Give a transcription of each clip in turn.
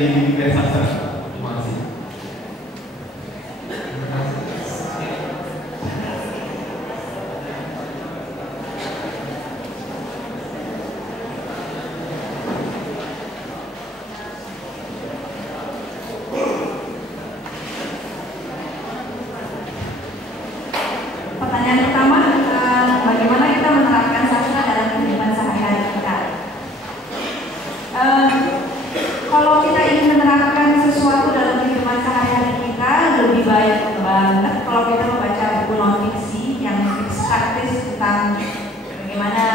jadi didik dari sastra. Terima kasih. Pertanyaan pertama, bagaimana kita menerapkan sastra dalam kehidupan sehari-hari kita? Kalau kita ingin menerapkan sesuatu dalam kehidupan sehari-hari kita, lebih baik banget kalau kita membaca buku non-fiksi yang praktis tentang bagaimana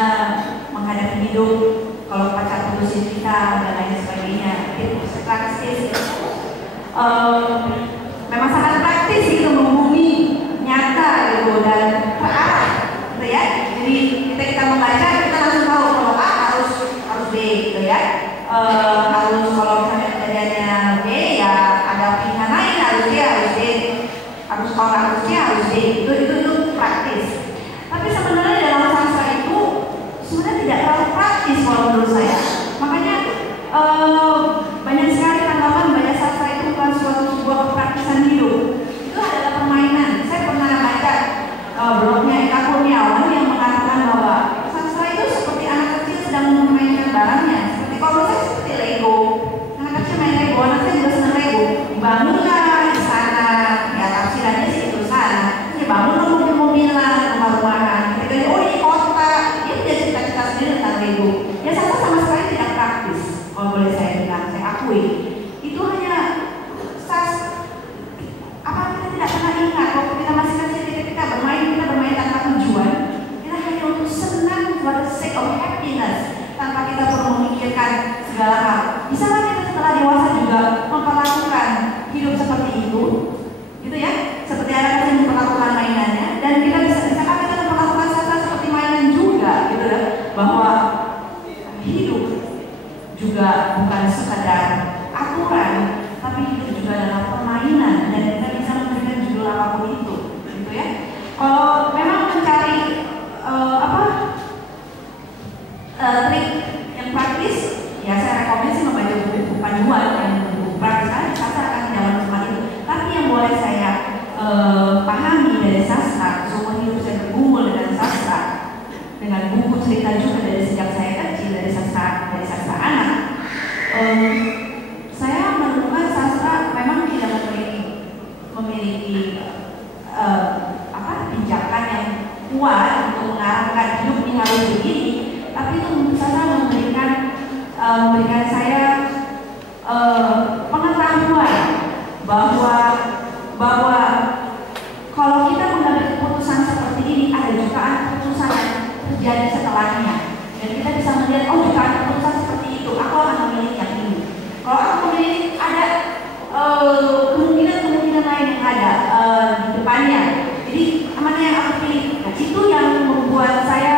menghadapi hidup, kalau pacar putusin kita dan lain sebagainya. Itu praktis. Memang sangat praktis gitu, membumi nyata gitu dan terarah gitu ya. Jadi kita membaca, kita langsung tahu kalau A harus B gitu ya. Harus kalau misalnya kejadiannya B ya ada pilihan lain, harus D, harus D, harus kalau harus C, harus D. Itu praktis. Tapi sebenarnya dalam sastra itu sebenarnya tidak terlalu praktis kalau menurut saya. Makanya banyak sekali tanggapan bahwa sastra itu bukan sebuah kepraktisan hidup. Itu adalah permainan. Saya pernah baca blognya Eka Kurniawan yang mengatakan bahwa sastra itu seperti anak kecil sedang memainkan barangnya. Seperti kalau saya seperti Lego. Anak kecil main Lego, anak saya juga senang Lego. Dibangunlah di sana, ya tafsirannya sih itu sana. Dibangunlah mobil-mobilan, rumah-rumahan. Kita bilang, oh ini kota. Dia punya cita-cita sendiri tentang Lego. Ya sastra sama sekali tidak praktis. Kalau boleh saya bilang, saya akui. Itu hanya kita tidak pernah ingat waktu kita masih kecil kita bermain tanpa tujuan. Kita hanya untuk senang for the sake of happiness tanpa kita perlu memikirkan segala hal. Bisakah kita setelah dewasa juga memperlakukan hidup seperti itu, gitu ya? Seperti anak kecil memperlakukan mainannya, dan kita bisakah kita memperlakukan sastra seperti mainan juga, gitu ya? Bahwa hidup juga bukan sekadar aturan, tapi hidup juga adalah permainan dan kita bisa memberikan judul apapun itu, gitu ya. Kalau memang mencari trik yang praktis, ya saya rekomendasi membaca buku panduan yang buku praktis karena sastra akan dalam semua itu. Tapi yang boleh saya pahami dari sastra, seumur hidup saya bergumul dengan sastra, dengan buku cerita juga dari sejak saya kecil, dari sastra anak. Saya menemukan sastra memang tidak memiliki pijakan yang kuat untuk mengarahkan hidup ini harus begini, tapi itu sastra memberikan saya pengetahuan bahwa kalau kita mengambil keputusan seperti ini ada jutaan keputusan yang terjadi setelahnya, dan kita bisa melihat jutaan keputusan seperti itu, aku akan memilih yang ini. Kalau aku memilih ada kemungkinan lain yang ada di depannya, jadi mana yang aku pilih? Nah, itu yang membuat saya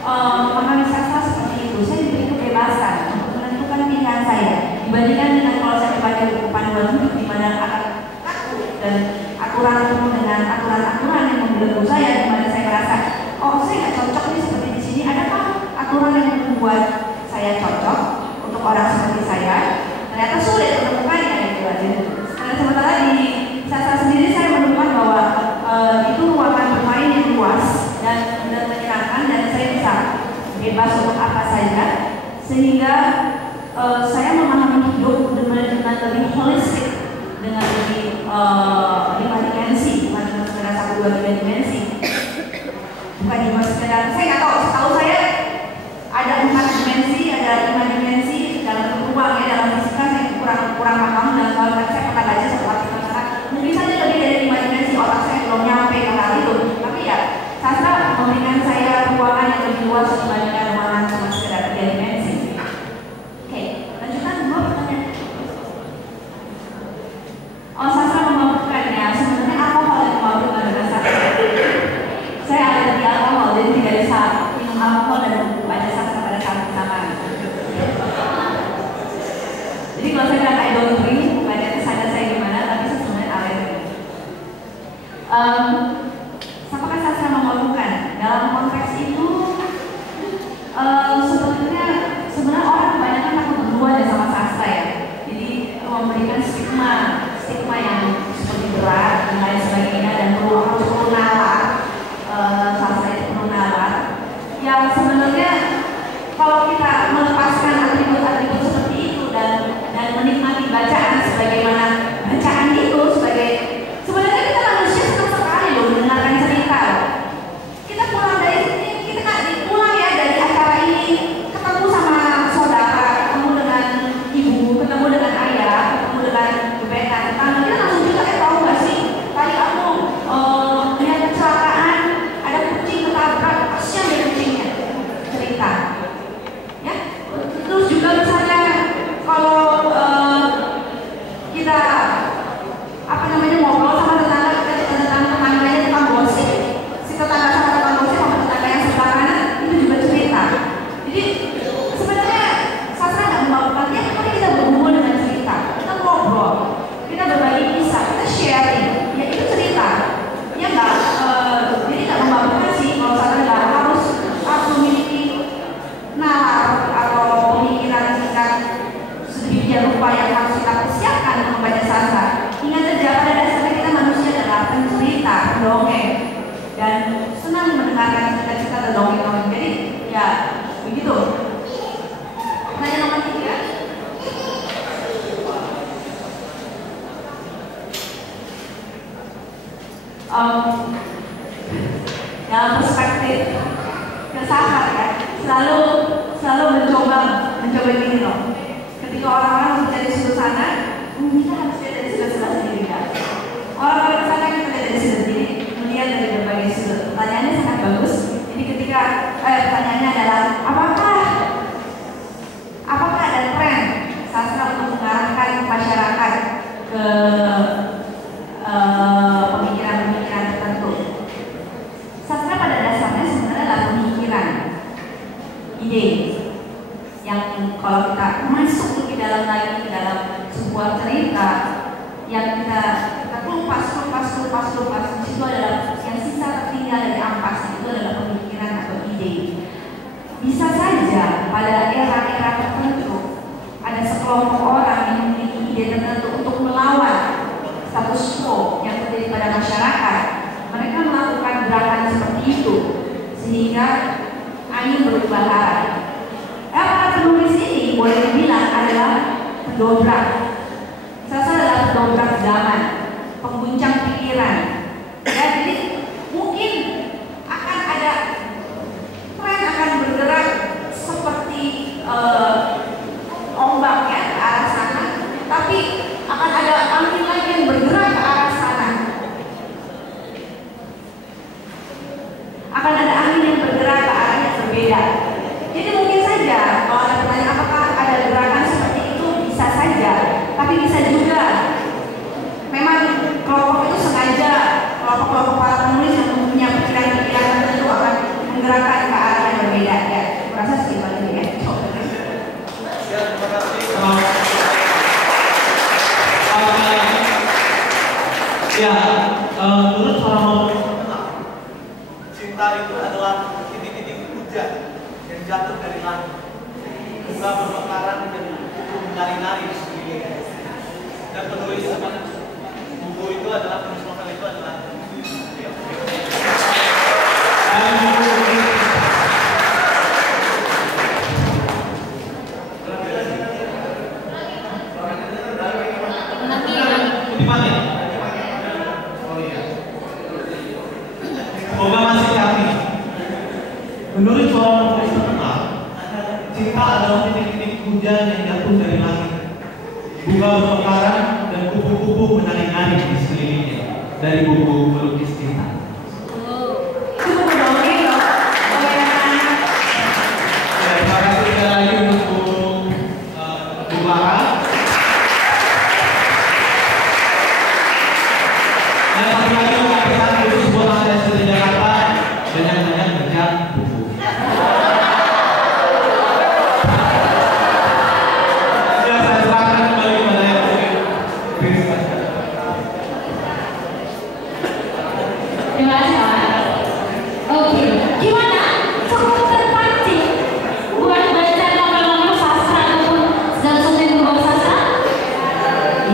memahami sastra seperti itu. Saya diberi kebebasan untuk menentukan pilihan saya dibandingkan dengan kalau saya baca buku panduan hidup di mana akan kaku dan aturan penuh dengan aturan-aturan yang membelenggu saya, di mana saya merasa saya nggak cocok nih seperti di sini. Adakah aturan yang membuat saya cocok untuk orang seperti saya? Ternyata sulit menemukannya gitu aja. Sementara di sastra sendiri saya menemukan bahwa itu ruangan bermain yang luas dan menyenangkan, dan saya bisa bebas untuk apa saja, sehingga saya memahami hidup dengan lebih holistik, dengan lebih 5 dimensi, bukan cuma sekedar 1, 2, 3 dimensi, bukan cuma sekedar, saya nggak tahu, setahu saya ada 4 dimensi, ada 5 dimensi dalam ruang ya, dalam fisika saya kurang paham, dan kalau saya pernah baca satu artikel sana, mungkin saja lebih dari 5 dimensi, otak saya belum nyampe ke hal itu, tapi ya sastra memberikan saya ruangan yang lebih luas dibandingkan ruangan cuma sekedar 3 dimensi. Oke, lanjutkan dua pertanyaan. Sastra memabukkan ya, sebenarnya alkohol yang memabukkan dengan sastra. Saya alergi alkohol, jadi tidak bisa minum alkohol dan baca sastra pada saat bersamaan. Jadi kalau saya bilang I don't drink, bukannya kesadaran saya gimana, tapi sebenarnya alergi. Apakah sastra memabukkan? Dalam konteks itu sebenarnya orang kebanyakan takut berdua sama sastra ya. Jadi memberikan stigma yang seperti berat dan lain sebagainya, dan harus perlu nalar, sastra itu perlu nalar. Yang sebenarnya kalau kita melepaskan atribut-atribut seperti itu dan menikmati bacaan sebagaimana bacaan itu sebenarnya kita manusia senang sekali loh mendengarkan cerita. Kita pulang dari sini, kita kan pulang ya dari acara ini, ketemu sama saudara, ketemu dengan ibu, ketemu dengan ayah, ketemu dengan gebetan, tetangga, kita langsung juga tahu nggak sih tadi aku lihat kecelakaan, ada kucing ketabrak, kasihan deh kucingnya, cerita. Ya, terus juga misalnya kalau kita ngobrol sama tetangganya tentang gosip, si tetangga sama tetangga gosip sama tetangga yang sebelah kanan, itu juga cerita. Jadi sebenarnya sastra nggak membawakan dia, tapi kita berhubungan dengan cerita, kita ngobrol, kita berbagi kisah, kita sharing, ya itu cerita. Ya nggak, jadi nggak membawakan sih kalau sastra nggak harus memiliki nalar atau pemikiran tingkat sedemikian rupa yang harus kita persiapkan untuk membaca sastra. Ingat saja, pada dasarnya kita manusia adalah pencerita, pendongeng, dan senang mendengarkan cerita-cerita dan dongeng-dongeng. Jadi ya begitu. Pertanyaan nomor 3. Dalam perspektif filsafat ya, selalu mencoba gini loh. Ketika orang-orang berada di sudut sana, kita harus lihat dari sudut sebelah sendiri kan. Orang-orang sana kita lihat dari sudut ini, melihat dari berbagai sudut. Pertanyaannya sangat bagus. Jadi ketika pertanyaannya adalah apakah ada tren sastra untuk mengarahkan masyarakat ke pemikiran-pemikiran tertentu? Sastra pada dasarnya sebenarnya adalah pemikiran, ide yang kalau kita masuk lebih dalam lagi ke dalam sebuah cerita yang kita kelupas, itu adalah yang sisa tertinggal dari ampas, itu adalah pemikiran atau ide. Bisa saja pada era-era tertentu ada sekelompok orang yang memiliki ide tertentu untuk melawan status quo yang terjadi pada masyarakat. Mereka melakukan gerakan seperti itu sehingga angin berubah arah. Para penulis ini boleh dibilang adalah pendobrak. Sastra adalah pendobrak zaman, pengguncang pikiran. Ya, jadi mungkin akan ada tren akan bergerak seperti ombak ya ke arah sana, tapi akan ada angin lagi yang bergerak ke arah sana. Akan ada angin yang bergerak ke arah yang berbeda. Jadi mungkin saja kalau ada pertanyaan apakah ada gerakan seperti itu, bisa saja, tapi bisa juga memang kelompok itu sengaja, kelompok para penulis yang mempunyai pikiran-pikiran tertentu akan menggerakkan ke arah yang berbeda ya. Merasa segitu aja ya. Terima kasih. Ya, menurut para cinta itu adalah titik-titik hujan yang jatuh dari langit, bunga bermekaran dan menari-nari di sekeliling. Dan penulis buku itu adalah penulis novel itu adalah menurut seorang penulis terkenal, cinta adalah titik-titik hujan yang jatuh dari langit, bunga bermekaran dan kupu-kupu menari-nari di sekelilingnya. Dari buku Melukis Cinta. Terima kasih sekali lagi untuk Bu Clara. Dan satu lagi untuk pesan khusus buat Anda di Jakarta, jangan-jangan baca buku.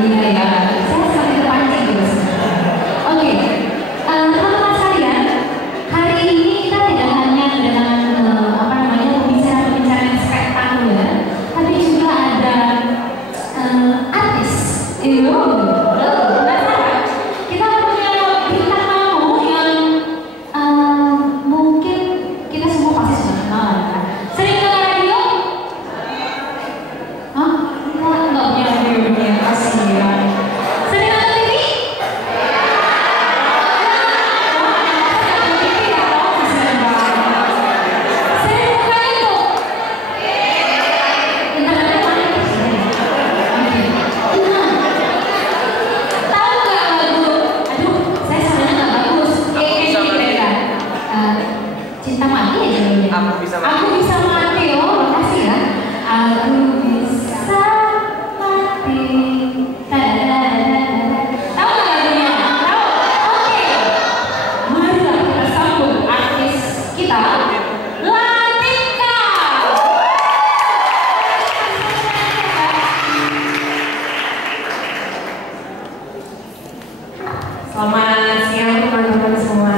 Iya ya, saya semakin terpancing gitu sebenarnya. Oke, teman-teman sekalian, hari ini kita tidak hanya kedatangan pembicara-pembicara yang spektakuler, tapi juga ada artis. Penasaran? Kita punya bintang tamu yang mungkin kita semua pasti sudah kenal kan? Sering dengar radio? Hah? Nggak punya radio-nya, kasihan. Sering nonton TV? Sering buka YouTube? Internetnya mana? Tahu nggak lagu? Aduh, saya suaranya nggak bagus. Cinta mati ya judulnya. Aku bisa mati. Aku bisa mati. Oh, makasih ya. Aku bisa mati. Tadadadadada. Tahu nggak lagunya? Tahu? Oke. Marilah kita sambut artis kita, Latika. Selamat siang teman-teman semua.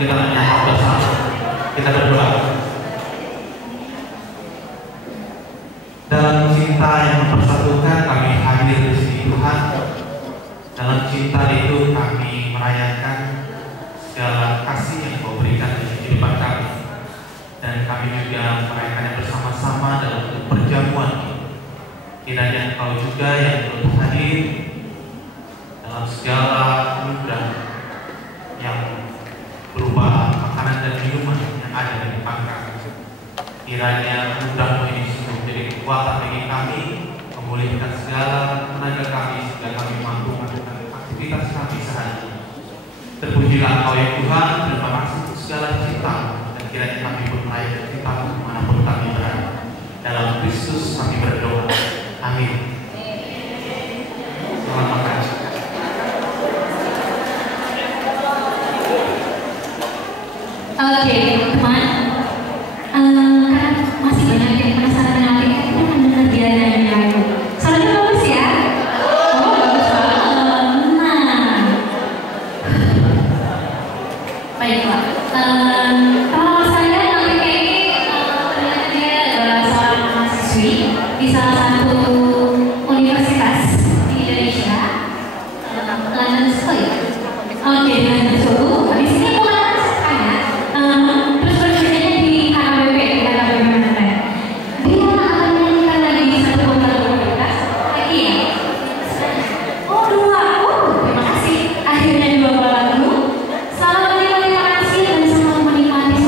kita menyambut bersama. Kita berdoa. Dalam cinta yang mempersatukan kami hadir di sini Tuhan. Dalam cinta itu kami merayakan segala kasih yang Kau berikan di kehidupan kami. Dan kami juga merayakannya bersama-sama dalam perjamuan ini. Kiranya Kau juga yang turut hadir dalam segala anugerah yang berupa makanan dan minuman yang ada di depan kami. Kiranya anugerah-Mu ini sungguh menjadi kekuatan bagi kami, memulihkan segala tenaga kami sehingga kami mampu melakukan aktivitas kami sehari-hari. Terpujilah Kau ya Tuhan, terima kasih untuk segala cinta, dan kiranya kami pun merayakan cinta dimanapun kami berada. Dalam Kristus kami berdoa. Amin. Selamat makan. Oke, teman. Karena masih banyak yang penasaran dengan Alkitab, kita akan dengar dia nyanyi lagu. Suaranya bagus ya? Oh, bagus banget. Nah, baiklah. Kalau saya Alkitab ini ternyata dia adalah seorang mahasiswi di salah satu universitas di Indonesia, London School ya. Oke, London School. Habis ini bukan tanya. Terus bercerita di KKBP mana? Dia akan menyanyikan lagi satu lagu universitas lagi ya? Oh, 2. Oh, terima kasih. Akhirnya 2 lagu. Selamat menikmati, terima kasih, dan selamat menikmati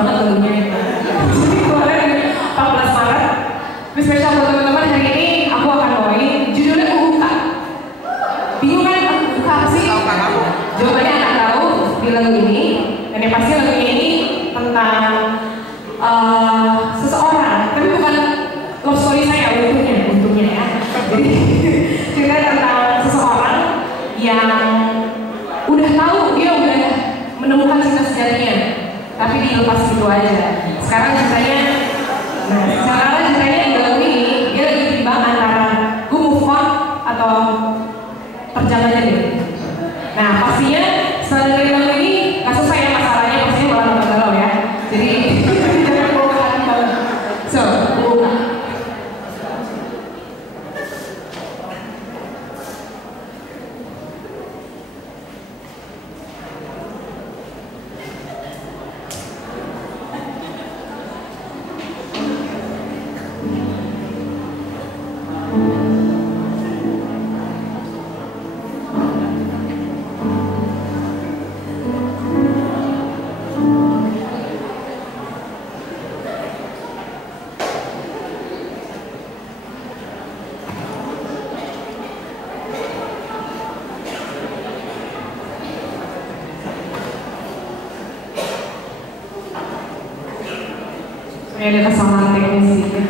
banget lagunya itu. Jadi kemarin 14 Maret, tapi spesial buat teman-teman hari ini aku akan bawain judulnya Buka. Bingung kan buka apa sih? Jawabannya akan tahu di lagu ini, dan yang pasti lagunya ini tentang seseorang, tapi bukan love story saya untungnya ya. Jadi cerita tentang seseorang yang udah tahu dia udah menemukan cinta sejatinya, tapi dilepas gitu aja. Sekarang ceritanya, di lagu ini dia lagi timbang antara gue move on atau terjang aja deh. Nah pastinya setelah dari lagu ini gak selesai ya masalahnya, pastinya malah tambah galau ya. Jadi jangan bawa ke hati banget. So, buka. Ada kesalahan teknis sedikit.